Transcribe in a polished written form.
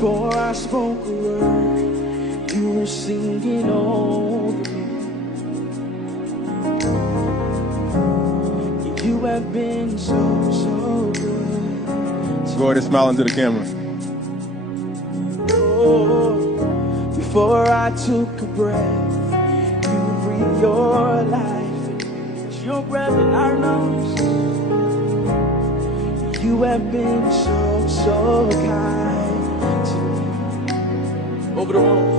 Before I spoke a word, you were singing over me. You have been so, so good. Go ahead and smile into the camera. Oh, before I took a breath, you breathed your life in me. It's your breath in our lungs. You have been so, so kind to me. Over the room.